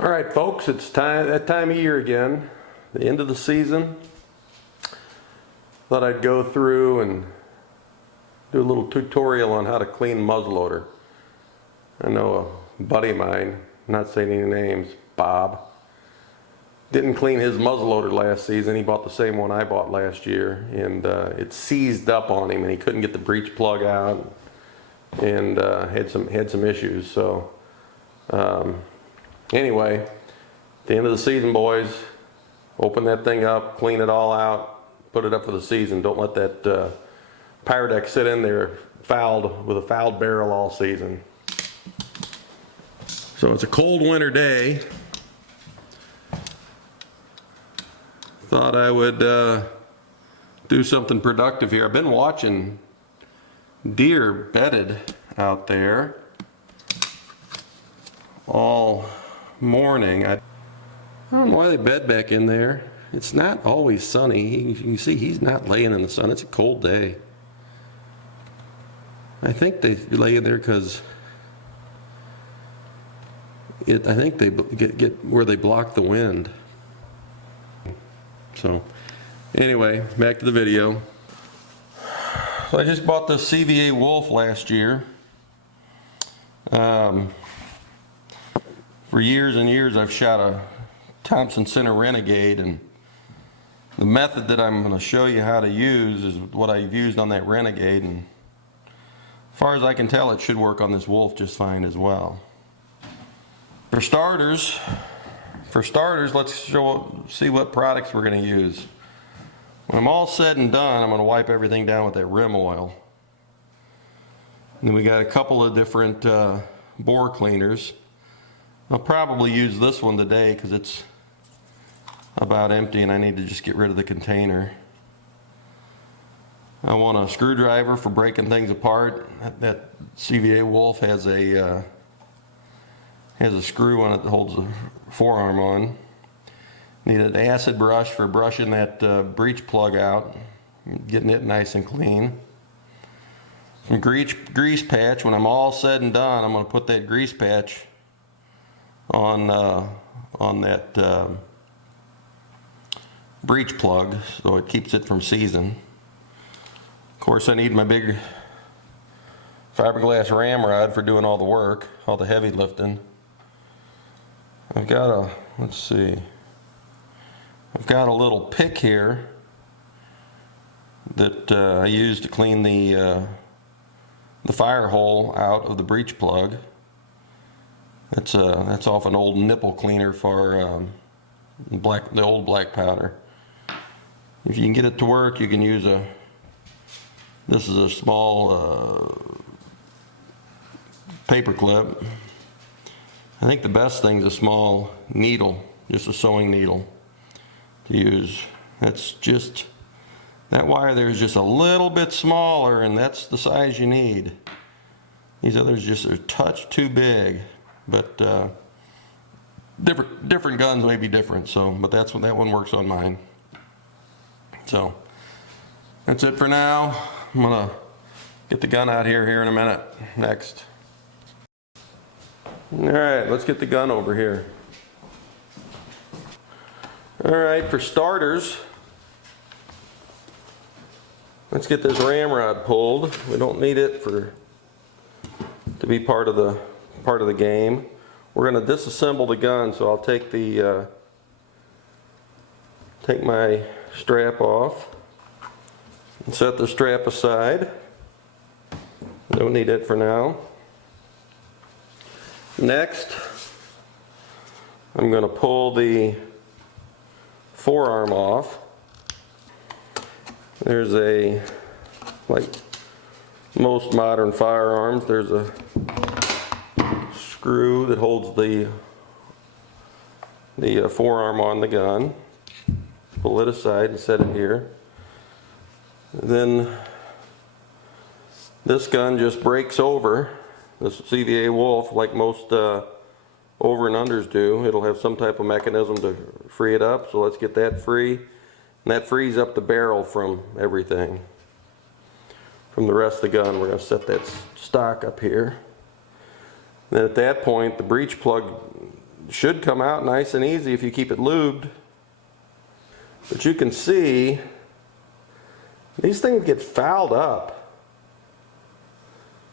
All right, folks, it's that time of year again, the end of the season. Thought I'd go through and do a little tutorial on how to clean muzzleloader. I know a buddy of mine, not saying any names, Bob, didn't clean his muzzleloader last season. He bought the same one I bought last year, and it seized up on him, and he couldn't get the breech plug out, and had some issues. So anyway, at the end of the season, boys, open that thing up, clean it all out, put it up for the season. Don't let that power deck sit in there fouled with a fouled barrel all season. So it's a cold winter day. Thought I would do something productive here. I've been watching deer bedded out there all morning. I don't know why they bed back in there. It's not always sunny. You can see he's not laying in the sun. It's a cold day. I think they lay in there because I think they get where they block the wind. So anyway, back to the video. So I just bought this CVA Wolf last year. For years and years I've shot a Thompson Center Renegade, and the method that I'm going to show you how to use is what I've used on that Renegade, and as far as I can tell it should work on this Wolf just fine as well. For starters, let's see what products we're going to use. When I'm all said and done, I'm going to wipe everything down with that rim oil. And then we got a couple of different bore cleaners. I'll probably use this one today because it's about empty and I need to just get rid of the container. I want a screwdriver for breaking things apart. That CVA Wolf has a screw on it that holds the forearm on. Need an acid brush for brushing that breech plug out, getting it nice and clean. Some grease patch. When I'm all said and done, I'm going to put that grease patch on that breech plug so it keeps it from seizing. Of course, I need my big fiberglass ramrod for doing all the work, all the heavy lifting. I've got a little pick here that I use to clean the fire hole out of the breech plug. That's off an old nipple cleaner for the old black powder. If you can get it to work, you can use this is a small paper clip. I think the best thing is a small needle, just a sewing needle to use. That's just, that wire there is just a little bit smaller, and that's the size you need. These others just are a touch too big, but different guns may be different. So, but that one works on mine. So that's it for now. I'm gonna get the gun out here in a minute. Next. All right, let's get the gun over here. All right, for starters, let's get this ramrod pulled. We don't need it to be part of the game. We're going to disassemble the gun, so I'll take my strap off and set the strap aside. Don't need it for now. Next, I'm going to pull the forearm off. There's like most modern firearms, there's a screw that holds the forearm on the gun. Pull it aside and set it here. Then this gun just breaks over. This CVA Wolf, like most over and unders do, it'll have some type of mechanism to free it up. So let's get that free. And that frees up the barrel from everything. From the rest of the gun, we're going to set that stock up here. Then at that point, the breech plug should come out nice and easy if you keep it lubed. But you can see these things get fouled up.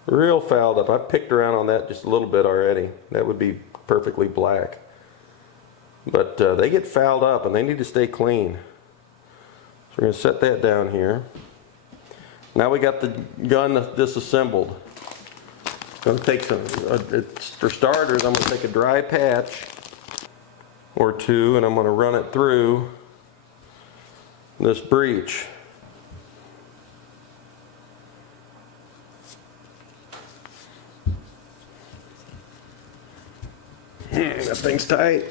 Real fouled up. I've picked around on that just a little bit already. That would be perfectly black. But they get fouled up and they need to stay clean. So we're going to set that down here. Now we got the gun disassembled. I'm going to take some, for starters, I'm going to take a dry patch or two and I'm going to run it through this breech. That thing's tight.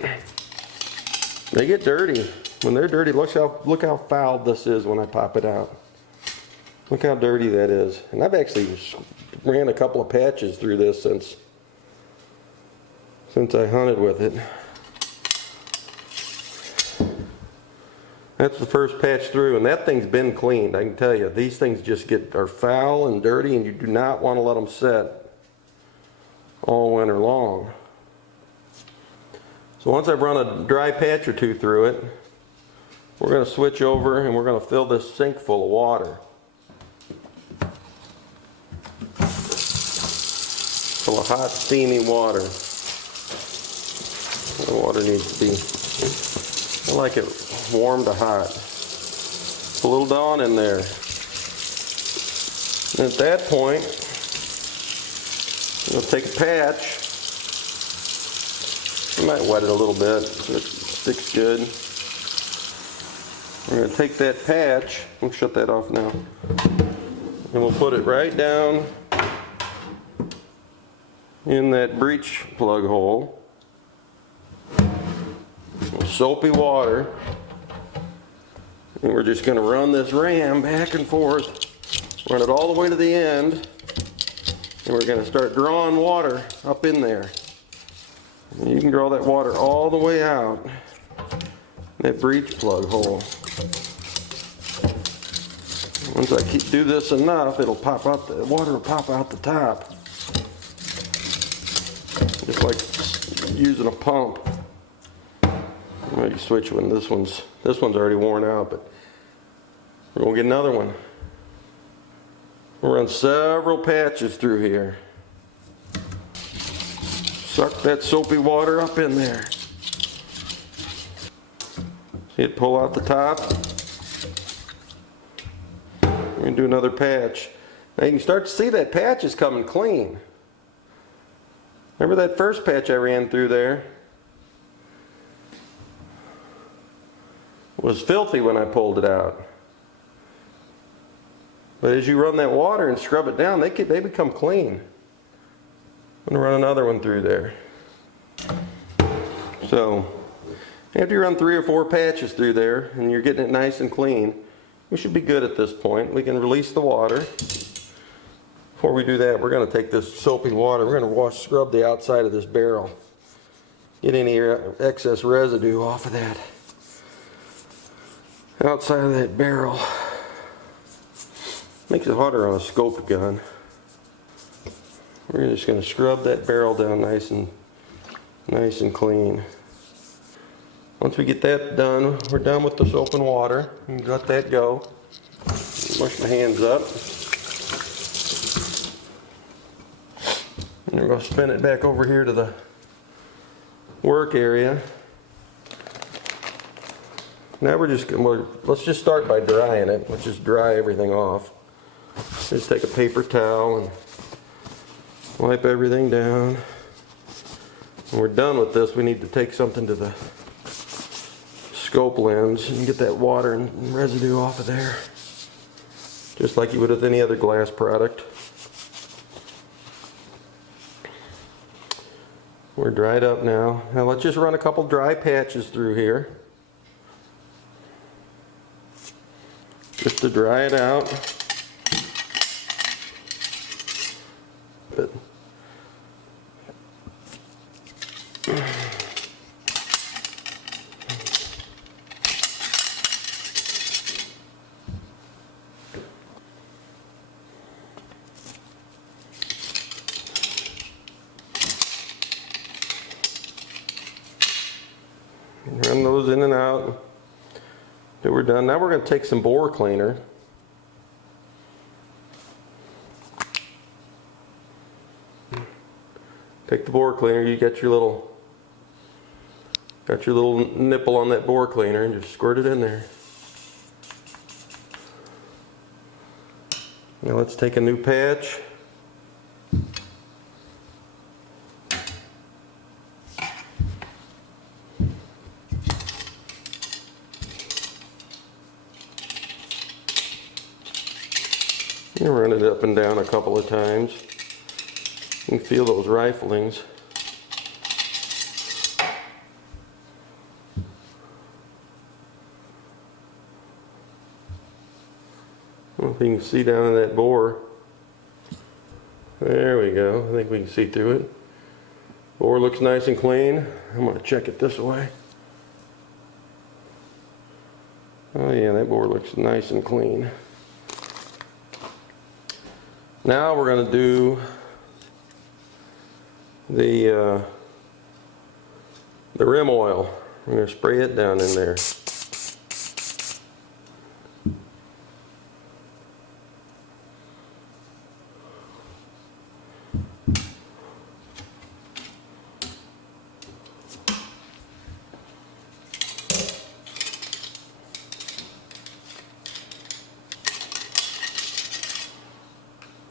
They get dirty. When they're dirty, look how fouled this is when I pop it out. Look how dirty that is. And I've actually ran a couple of patches through this since I hunted with it. That's the first patch through, and that thing's been cleaned. I can tell you, these things just are foul and dirty, and you do not want to let them set all winter long. So once I've run a dry patch or two through it, we're going to switch over and we're going to fill this sink full of water. Full of hot, steamy water. The water needs to be, I like it warm to hot. Put a little Dawn in there. And at that point, we'll take a patch. You might wet it a little bit so it sticks good. We're going to take that patch, we'll shut that off now, and we'll put it right down in that breech plug hole. Soapy water. And we're just going to run this ram back and forth, run it all the way to the end, and we're going to start drawing water up in there. And you can draw that water all the way out that breech plug hole. Once I do this enough, it'll pop out, the water will pop out the top. Just like using a pump. I'm ready to switch one. This one's already worn out, but we're going to get another one. We'll run several patches through here. Suck that soapy water up in there. See it pull out the top? We're going to do another patch. Now you can start to see that patch is coming clean. Remember that first patch I ran through there? It was filthy when I pulled it out. But as you run that water and scrub it down, they become clean. I'm going to run another one through there. So, after you run 3 or 4 patches through there and you're getting it nice and clean, we should be good at this point. We can release the water. Before we do that, we're going to take this soapy water, we're going to scrub the outside of this barrel. Get any excess residue off of that outside of that barrel. Makes it harder on a scope gun. We're just going to scrub that barrel down nice and clean. Once we get that done, we're done with the soap and water. You can let that go. Wash my hands up. And we're going to spin it back over here to the work area. Now let's just start by drying it. Let's just dry everything off. Just take a paper towel and wipe everything down. When we're done with this, we need to take something to the scope lens and get that water and residue off of there. Just like you would with any other glass product. We're dried up now. Now let's just run a couple dry patches through here. Just to dry it out. But Run those in and out till we're done. Now we're going to take some bore cleaner. Take the bore cleaner, you got your little nipple on that bore cleaner, and just squirt it in there. Now let's take a new patch. You run it up and down a couple of times. You can feel those riflings. I don't know if you can see down in that bore. There we go. I think we can see through it. Bore looks nice and clean. I'm going to check it this way. Oh yeah, that bore looks nice and clean. Now we're going to do the rim oil. I'm going to spray it down in there.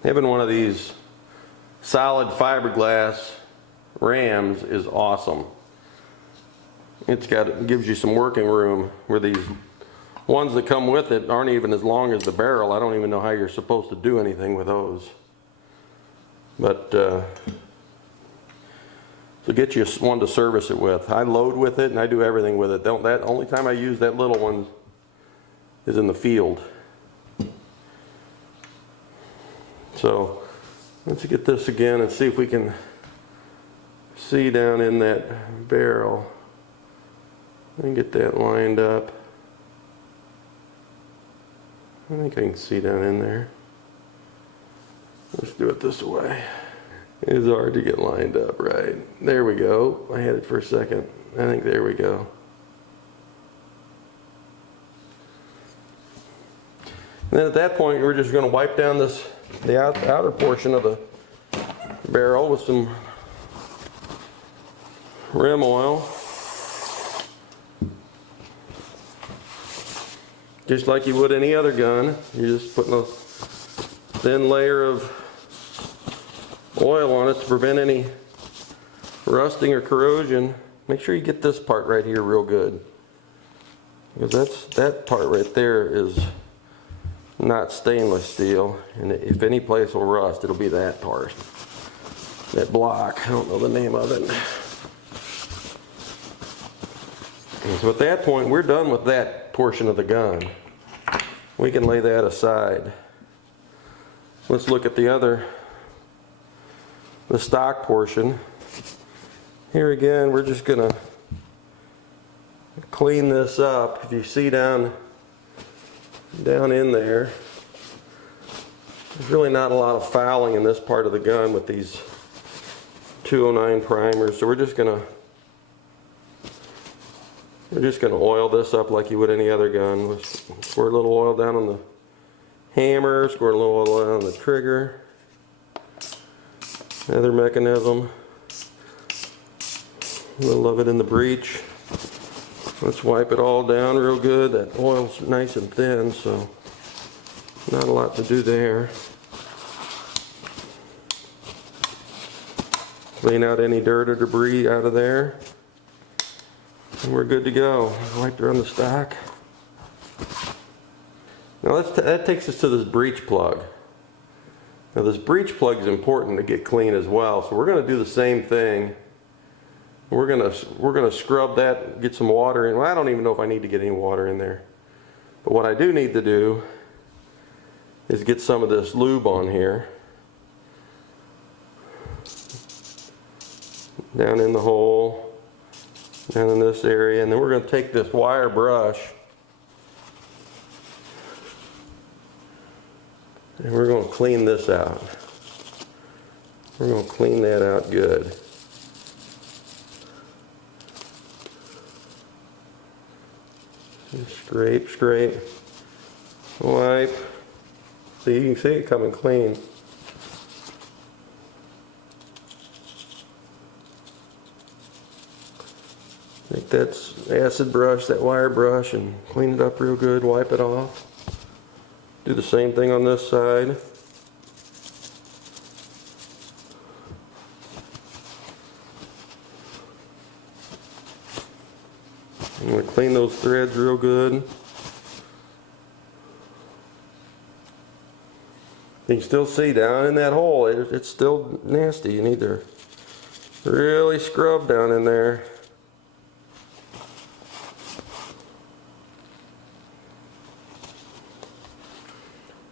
Having one of these solid fiberglass rams is awesome. It gives you some working room, where these ones that come with it aren't even as long as the barrel. I don't even know how you're supposed to do anything with those. But so get you one to service it with. I load with it and I do everything with it. That only time I use that little one is in the field. So let's get this again and see if we can see down in that barrel and get that lined up. I think I can see down in there. Let's do it this way. It's hard to get lined up right. There we go. I had it for a second. I think there we go. And then at that point, we're just going to wipe down the outer portion of the barrel with some rim oil. Just like you would any other gun. You're just putting a thin layer of oil on it to prevent any rusting or corrosion. Make sure you get this part right here real good, because that part right there is not stainless steel, and if any place will rust, it'll be that part, that block. I don't know the name of it. And so at that point, we're done with that portion of the gun. We can lay that aside. Let's look at the stock portion. Here again, we're just gonna clean this up. If you see down in there, there's really not a lot of fouling in this part of the gun with these 209 primers. So we're just gonna oil this up like you would any other gun. We'll squirt a little oil down on the hammer, squirt a little oil down on the trigger. Another mechanism. A little of it in the breech. Let's wipe it all down real good. That oil's nice and thin, so not a lot to do there. Clean out any dirt or debris out of there. And we're good to go. Wiped around the stock. Now that takes us to this breech plug. Now this breech plug is important to get clean as well, so we're going to do the same thing. We're gonna scrub that, get some water in. Well, I don't even know if I need to get any water in there. But what I do need to do is get some of this lube on here. Down in the hole, down in this area, and then we're gonna take this wire brush and we're gonna clean this out. We're gonna clean that out good. Scrape, scrape, wipe. See, you can see it coming clean. Take that acid brush, that wire brush, and clean it up real good, wipe it off. Do the same thing on this side. I'm going to clean those threads real good. You can still see down in that hole, it's still nasty. You need to really scrub down in there.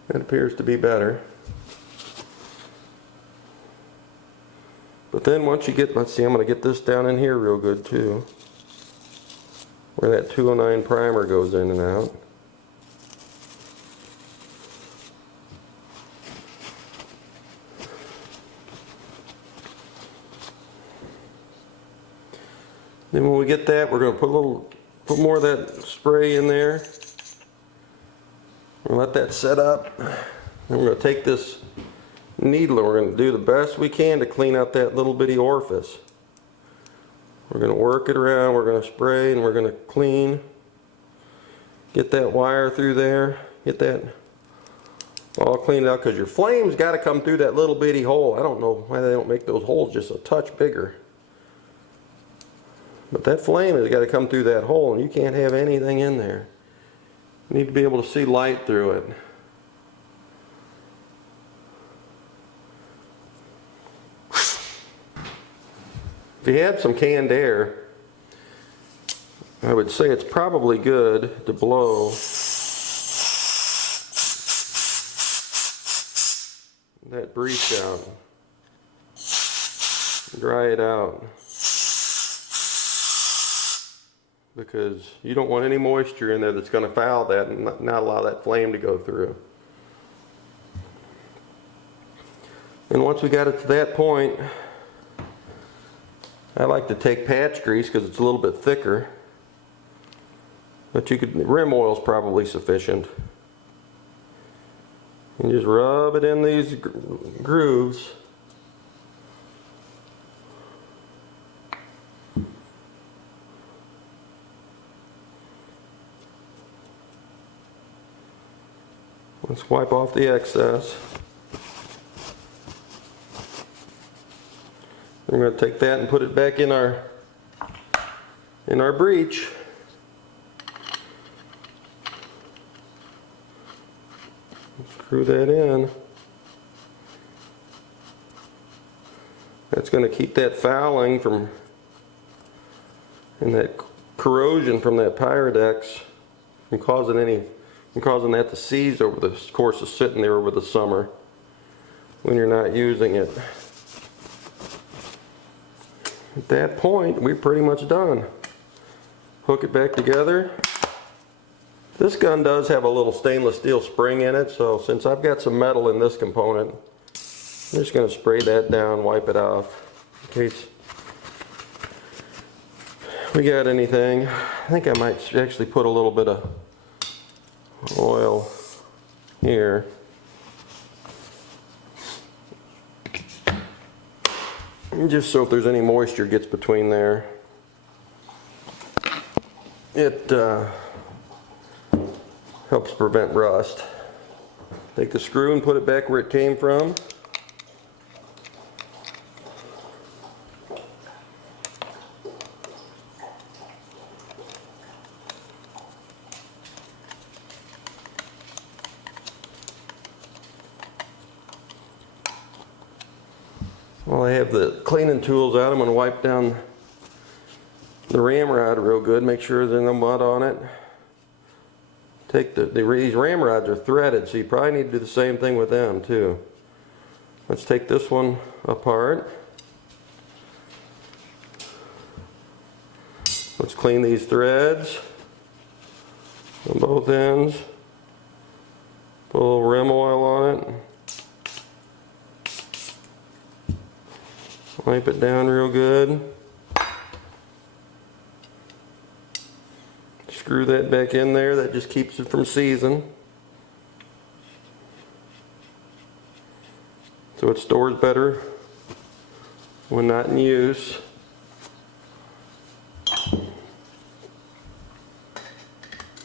That appears to be better. But then once you get, let's see, I'm going to get this down in here real good too, where that 209 primer goes in and out. Then when we get that, we're going to put more of that spray in there. We'll let that set up. Then we're going to take this needle and we're going to do the best we can to clean out that little bitty orifice. We're going to work it around, we're going to spray, and we're going to clean. Get that wire through there, get that all cleaned out, because your flame's got to come through that little bitty hole. I don't know why they don't make those holes just a touch bigger. But that flame has got to come through that hole, and you can't have anything in there. You need to be able to see light through it. If you had some canned air, I would say it's probably good to blow that breech out. Dry it out. Because you don't want any moisture in there that's going to foul that and not allow that flame to go through. And once we got it to that point, I like to take patch grease because it's a little bit thicker. But you could, rim oil is probably sufficient. And just rub it in these grooves. Let's wipe off the excess. We're going to take that and put it back in our breech. Screw that in. That's going to keep that fouling from and that corrosion from that Pyrex from causing that to seize over the course of sitting there over the summer when you're not using it. At that point, we're pretty much done. Hook it back together. This gun does have a little stainless steel spring in it, so since I've got some metal in this component, I'm just going to spray that down, wipe it off in case we got anything. I think I might actually put a little bit of oil here. Just so if there's any moisture gets between there. It helps prevent rust. Take the screw and put it back where it came from. While I have the cleaning tools out, I'm going to wipe down the ramrod real good, make sure there's no mud on it. Take these ramrods are threaded, so you probably need to do the same thing with them too. Let's take this one apart. Let's clean these threads on both ends. Put a little rim oil on it. Wipe it down real good. Screw that back in there. That just keeps it from seizing. So it stores better when not in use.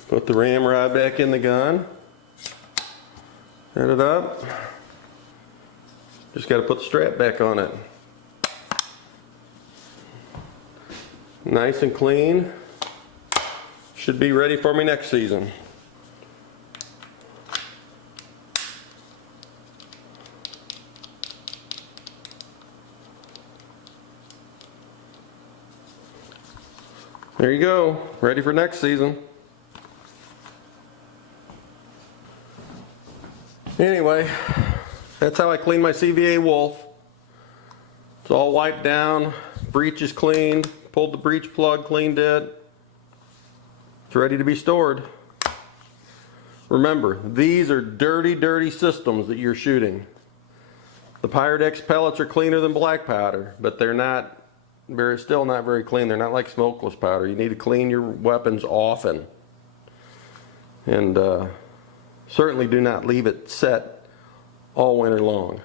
Put the ramrod back in the gun. Set it up. Just got to put the strap back on it. Nice and clean. Should be ready for me next season. There you go, ready for next season. Anyway, that's how I clean my CVA Wolf. It's all wiped down, breech is cleaned, pulled the breech plug, cleaned it. It's ready to be stored. Remember, these are dirty, dirty systems that you're shooting. The Pyrex pellets are cleaner than black powder, but they're still not very clean. They're not like smokeless powder. You need to clean your weapons often. And certainly do not leave it set all winter long.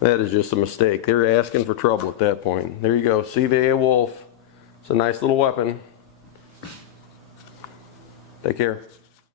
That is just a mistake. They're asking for trouble at that point. There you go, CVA Wolf. It's a nice little weapon. Take care.